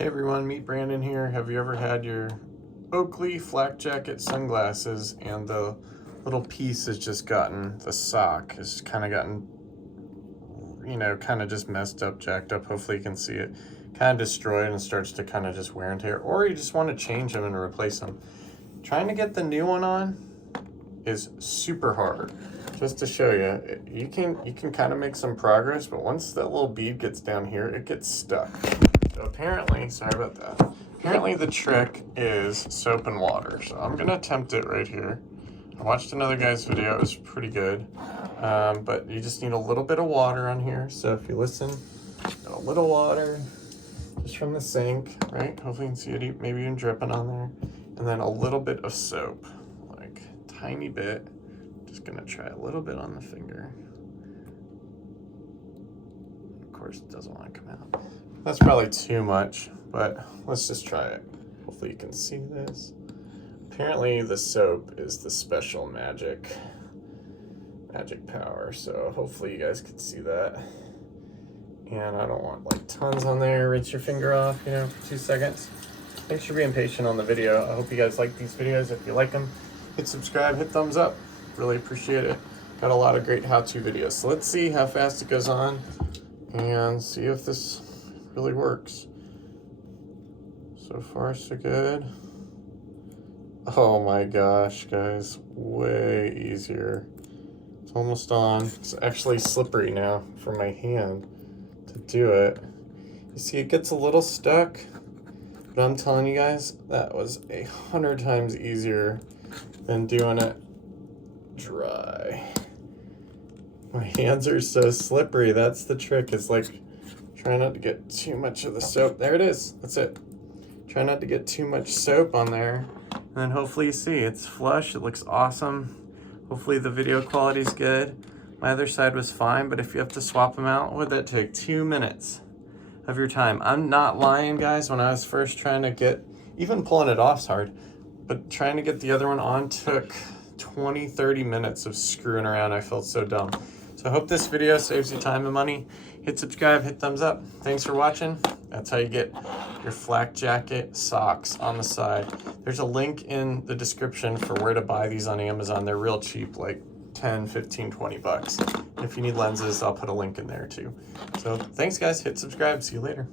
Hey everyone, meet Brandon here. Have you ever had your Oakley FLAK jacket sunglasses and the little piece has just gotten, the sock has kind of gotten, kind of just messed up, jacked up. Hopefully you can see it. Kind of destroyed and starts to kind of just wear and tear. Or you just want to change them and replace them. Trying to get the new one on is super hard. Just to show you, you can kind of make some progress, but once that little bead gets down here, it gets stuck. So apparently, sorry about that. Apparently the trick is soap and water. So I'm gonna attempt it right here. I watched another guy's video, it was pretty good. But you just need a little bit of water on here. So if you listen, a little water, just from the sink, right? Hopefully you can see it maybe even dripping on there. And then a little bit of soap, like tiny bit. Just gonna try a little bit on the finger. Of course it doesn't want to come out. That's probably too much, but let's just try it. Hopefully you can see this. Apparently the soap is the special magic power, so hopefully you guys can see that. And I don't want like tons on there. Rinse your finger off, for 2 seconds. Thanks for being patient on the video. I hope you guys like these videos. If you like them, hit subscribe, hit thumbs up. Really appreciate it. Got a lot of great how-to videos. So let's see how fast it goes on and see if this really works. So far, so good. Oh my gosh, guys, way easier. It's almost on. It's actually slippery now for my hand to do it. You see, it gets a little stuck, but I'm telling you guys, that was 100 times easier than doing it dry. My hands are so slippery. That's the trick. It's like try not to get too much of the soap. There it is. That's it. Try not to get too much soap on there. And then hopefully you see it's flush. It looks awesome. Hopefully the video quality is good. My other side was fine, but if you have to swap them out, would that take 2 minutes of your time? I'm not lying, guys. When I was first trying to get, even pulling it off is hard, but trying to get the other one on took 20-30 minutes of screwing around. I felt so dumb. So I hope this video saves you time and money. Hit subscribe, hit thumbs up. Thanks for watching. That's how you get your FLAK jacket socks on the side. There's a link in the description for where to buy these on Amazon. They're real cheap, like 10, 15, 20 bucks. And if you need lenses, I'll put a link in there too. So thanks guys, hit subscribe, see you later.